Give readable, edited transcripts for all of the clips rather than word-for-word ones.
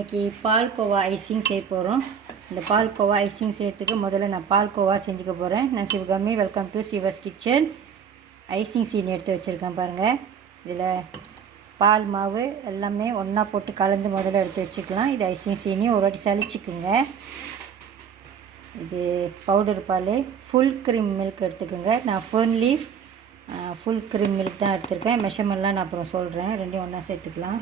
இன்றைக்கி பால்கோவா ஐசிங் செய்ய போகிறோம். இந்த பால்கோவா ஐசிங் செய்கிறதுக்கு முதல்ல நான் பால்கோவா செஞ்சுக்க போகிறேன். நான் Sivakami, welcome to Siva's kitchen. Icing சீனி எடுத்து வச்சுருக்கேன் பாருங்கள். இதில் பால் மாவு எல்லாமே ஒன்றா போட்டு கலந்து முதல்ல எடுத்து வச்சுக்கலாம். இது ஐசிங் சீனி ஒரு வாட்டி சளிச்சிக்குங்க. இது பவுடர் பால், ஃபுல் க்ரீம் மில்க் எடுத்துக்கோங்க. நான் ஃபர்ன்லி ஃபுல் க்ரீம் மில்க் தான் எடுத்திருக்கேன். மெஷர்மெண்ட்லாம் நான் அப்புறம் சொல்கிறேன். ரெண்டையும் ஒன்றா சேர்த்துக்கலாம்.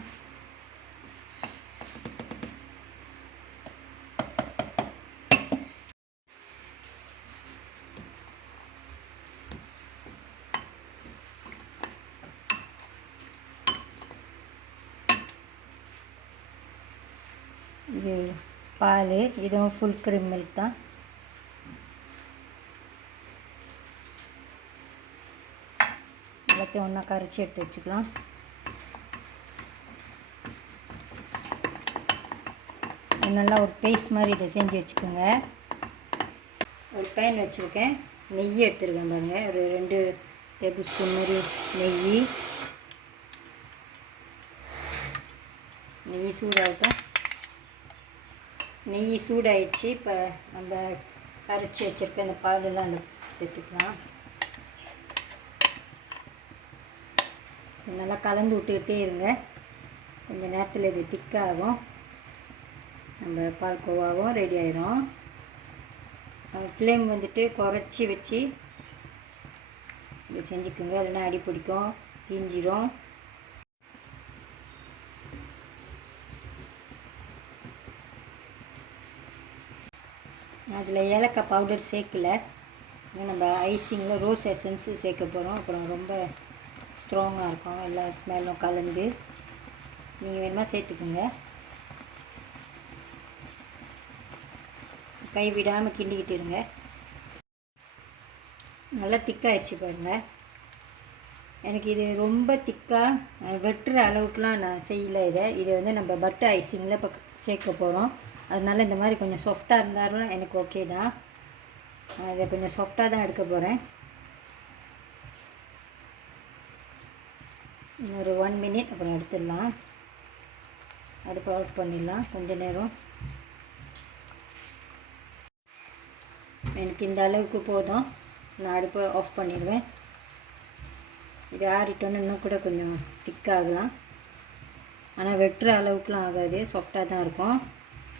இது பால், இதுவும் ஃபுல் க்ரீம் மில்க் தான். எல்லாத்தையும் ஒன்றா கரைச்சி எடுத்து வச்சுக்கலாம். நல்லா ஒரு பேஸ்ட் மாதிரி இதை செஞ்சு வச்சுக்கோங்க. ஒரு பேன் வச்சுருக்கேன், நெய் எடுத்துருக்கேன் பாருங்கள். ஒரு 2 டேபிள் ஸ்பூன் மாதிரி நெய் சூடாகட்டும். நெய் சூடாயிடுச்சு. இப்போ நம்ம கரைச்சி வச்சுருக்க அந்த பாலெல்லாம் அதில் சேர்த்துக்கலாம். நல்லா கலந்து விட்டுக்கிட்டே இருங்க. கொஞ்சம் நேரத்தில் இது திக்காகும். நம்ம பால்கோவாவும் ரெடி ஆயிரும். ஃப்ளேம் வந்துட்டு குறைச்சி வச்சு இது செஞ்சுக்குங்க, இல்லைன்னா அடி பிடிக்கும், தீஞ்சிரும். அதில் ஏலக்காய் பவுடர் சேர்க்கலை. நம்ம ஐசிங்கில் ரோஸ் எசன்ஸு சேர்க்க போகிறோம். அப்புறம் ரொம்ப ஸ்ட்ராங்காக இருக்கும், எல்லா ஸ்மெல்லும் கலந்து. நீங்கள் வேணுமா சேர்த்துக்குங்க. கை விடாமல் கிண்டிக்கிட்டு இருங்க. நல்லா திக்காகிடுச்சு பாருங்கள். எனக்கு இது ரொம்ப திக்காக வெட்டுற அளவுக்குலாம் நான் செய்யலை. இதை வந்து நம்ம பட்டர் ஐசிங்கில் இப்போ சேர்க்க போகிறோம். அதனால் இந்த மாதிரி கொஞ்சம் சாஃப்டாக இருந்தாலும் எனக்கு ஓகே தான். இதை கொஞ்சம் சாஃப்டாக தான் எடுக்க போகிறேன். இன்னொரு 1 மினிட் அப்புறம் எடுத்துடலாம். அடுப்பை ஆஃப் பண்ணிடலாம். கொஞ்சம் நேரம் எனக்கு இந்த அளவுக்கு போதும். நான் அடுப்பை ஆஃப் பண்ணிடுவேன். இது ஆறிட்டோன்னு இன்னும் கூட கொஞ்சம் திக்காகலாம். ஆனால் வெட்டுற அளவுக்குலாம் ஆகாது, சாஃப்டாக தான் இருக்கும்.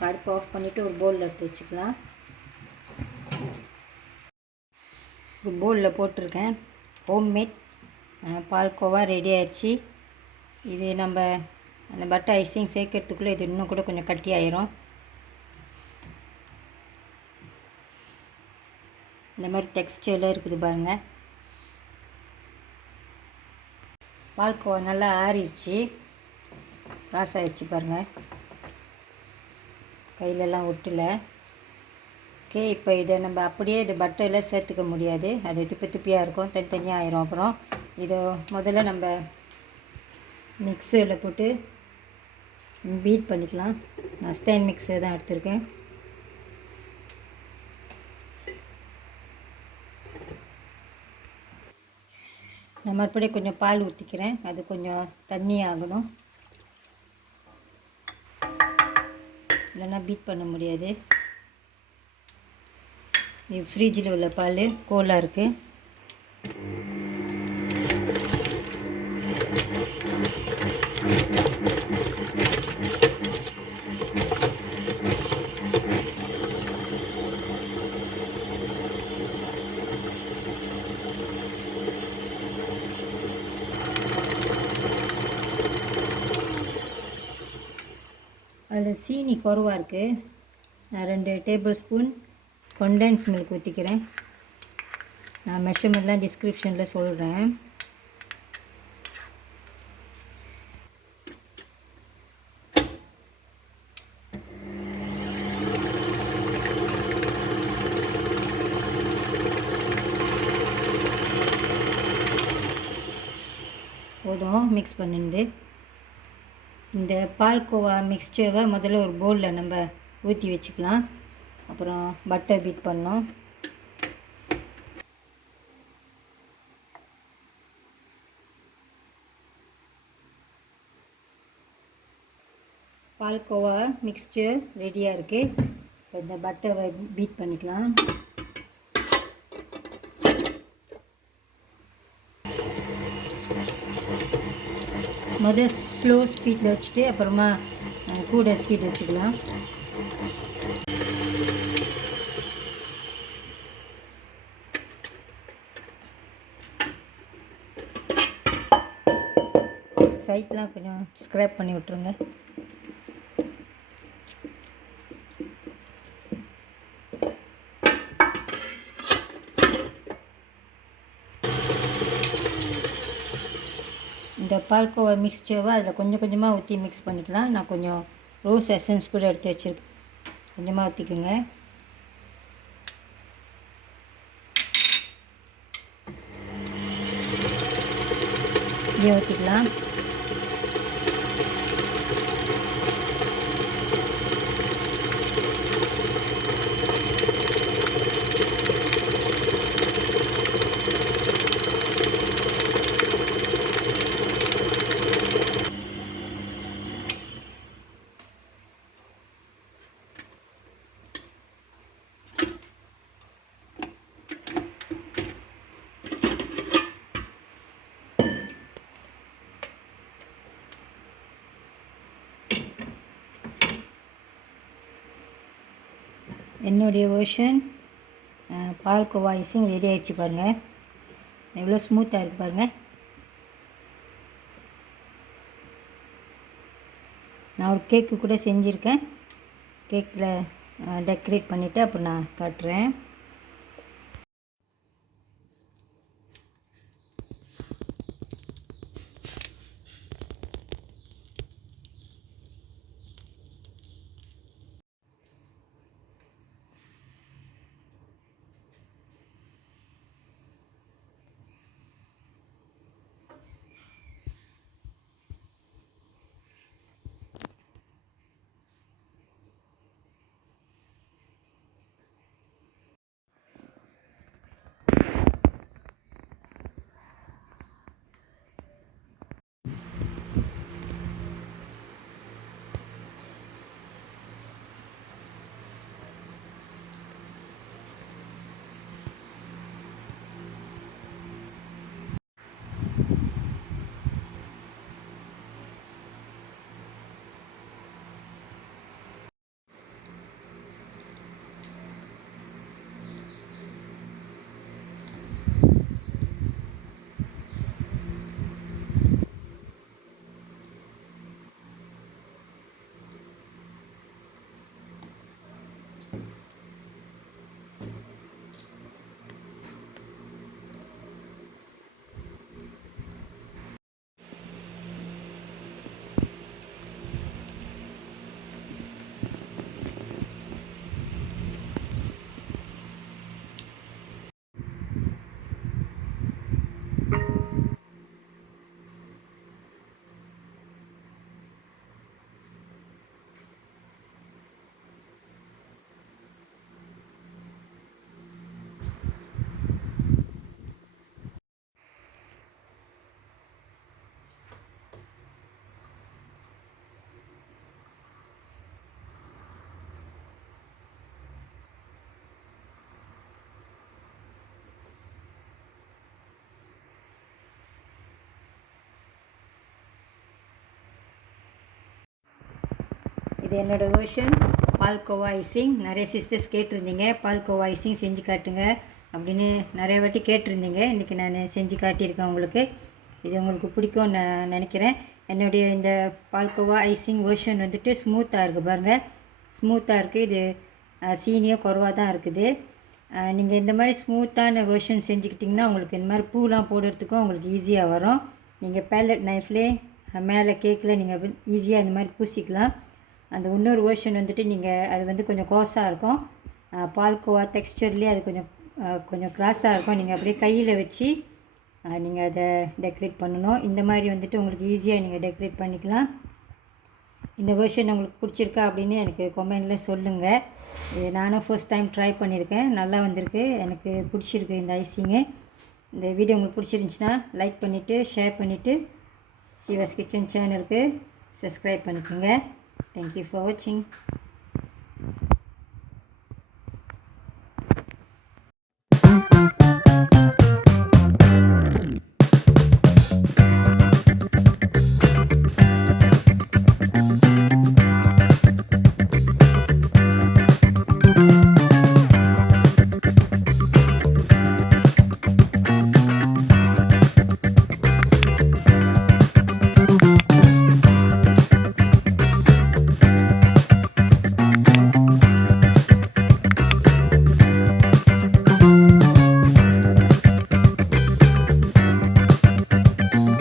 அடுப்பை ஆஃப் பண்ணிவிட்டு ஒரு பவுலில் எடுத்து வச்சுக்கலாம். ஒரு பவுலில் போட்டிருக்கேன். ஹோம்மேட் பால்கோவா ரெடி ஆயிடுச்சு. இது நம்ம அந்த பட்டர் ஐசிங் சேர்க்கறதுக்குள்ளே இது இன்னும் கூட கொஞ்சம் கட்டி ஆயிரும். இந்த மாதிரி டெக்ஸ்டரில் இருக்குது பாருங்கள். பால்கோவா நல்லா ஆறிடுச்சு, ராஸ் ஆகிடுச்சு பாருங்கள். கையிலலாம் ஒட்டலை. ஓகே, இப்போ இதை நம்ம அப்படியே இது பட்டரில் சேர்த்துக்க முடியாது. அது திப்பியாக இருக்கும், தனித்தனியாக ஆயிரும். அப்புறம் இதை முதல்ல நம்ம மிக்சரில் போட்டு பீட் பண்ணிக்கலாம். நான் ஸ்டாண்ட் மிக்சர் தான் எடுத்திருக்கேன். நான் மறுபடியும் கொஞ்சம் பால் ஊற்றிக்கிறேன். அது கொஞ்சம் தண்ணி ஆகணும், இல்லைன்னா பீட் பண்ண முடியாது. இது ஃப்ரிட்ஜில் உள்ள பால், கோலாக இருக்குது. அதில் சீனி குறைவாக இருக்குது. நான் 2 டேபிள் ஸ்பூன் கண்டென்ஸ் மில்க் ஊற்றிக்கிறேன். நான் மெஷர்மெண்ட்லாம் டிஸ்கிரிப்ஷனில் சொல்கிறேன். போதும் மிக்ஸ் பண்ணிருந்து. இந்த பால்கோவா மிக்ஸ்சரை முதல்ல ஒரு பவுலில் நம்ம ஊற்றி வச்சுக்கலாம். அப்புறம் பட்டர் பீட் பண்ணோம். பால்கோவா மிக்ஸ்சர் ரெடியாக இருக்குது. இப்போ இந்த பட்டரை பீட் பண்ணிக்கலாம். முதல் ஸ்லோ ஸ்பீடில் வச்சுட்டு அப்புறமா கூட ஸ்பீட் வச்சுக்கலாம். சைட்லாம் கொஞ்சம் ஸ்க்ராப் பண்ணி விட்ருங்க. இந்த பால்கோவா மிக்ஸ்சரை அதில் கொஞ்சம் கொஞ்சமாக ஊற்றி மிக்ஸ் பண்ணிக்கலாம். நான் கொஞ்சம் ரோஸ் எசன்ஸ் கூட எடுத்து வச்சுருக்கேன். கொஞ்சமாக ஊற்றிக்குங்க. இங்கே ஊற்றிக்கலாம். என்னுடைய வேர்ஷன் பால்கோவா ஐசிங் ரெடி ஆகிடுச்சு பாருங்கள். எவ்வளோ ஸ்மூத்தாக இருக்குது பாருங்கள். நான் ஒரு கேக்கு கூட செஞ்சுருக்கேன். கேக்கில் டெக்கரேட் பண்ணிவிட்டு அப்புறம் நான் காட்டுறேன். இது என்னோடய வேர்ஷன் பால்கோவா ஐசிங். நிறைய சிஸ்டர்ஸ் கேட்டிருந்தீங்க பால்கோவா ஐசிங் செஞ்சு காட்டுங்க அப்படின்னு நிறைய வாட்டி கேட்டிருந்தீங்க. இன்றைக்கி நான் செஞ்சு காட்டியிருக்கேன் உங்களுக்கு. இது உங்களுக்கு பிடிக்கும்னு நான் நினைக்கிறேன். என்னுடைய இந்த பால்கோவா ஐசிங் வேர்ஷன் வந்துட்டு ஸ்மூத்தாக இருக்குது பாருங்கள். ஸ்மூத்தாக இருக்குது. இது சீனியும் குறைவாக தான் இருக்குது. நீங்கள் இந்த மாதிரி ஸ்மூத்தான வேர்ஷன் செஞ்சுக்கிட்டிங்கன்னா உங்களுக்கு இந்த மாதிரி பூலாம் போடுறதுக்கும் உங்களுக்கு ஈஸியாக வரும். நீங்கள் பேலட் நைஃப்லேயே மேலே கேக்கில் நீங்கள் ஈஸியாக இந்த மாதிரி பூசிக்கலாம். அந்த இன்னொரு வேர்ஷன் வந்துட்டு நீங்கள் அது வந்து கொஞ்சம் கோஸாக இருக்கும். பால்கோவா டெக்ஸ்டர்லேயே அது கொஞ்சம் கிராஸாக இருக்கும். நீங்கள் அப்படியே கையில் வச்சு நீங்கள் அதை டெக்கரேட் பண்ணணும். இந்த மாதிரி வந்துட்டு உங்களுக்கு ஈஸியாக நீங்கள் டெக்கரேட் பண்ணிக்கலாம். இந்த வேர்ஷன் உங்களுக்கு பிடிச்சிருக்கா அப்படின்னு எனக்கு கமெண்டில் சொல்லுங்கள். இது நானும் ஃபர்ஸ்ட் டைம் ட்ரை பண்ணியிருக்கேன். நல்லா வந்திருக்கு. எனக்கு பிடிச்சிருக்கு இந்த ஐசிங்கு. இந்த வீடியோ உங்களுக்கு பிடிச்சிருந்துச்சின்னா லைக் பண்ணிவிட்டு ஷேர் பண்ணிவிட்டு சிவாஸ் கிச்சன் சேனலுக்கு சப்ஸ்கிரைப் பண்ணிக்கோங்க. தேங்க்யூ ஃபார் வாட்சிங்.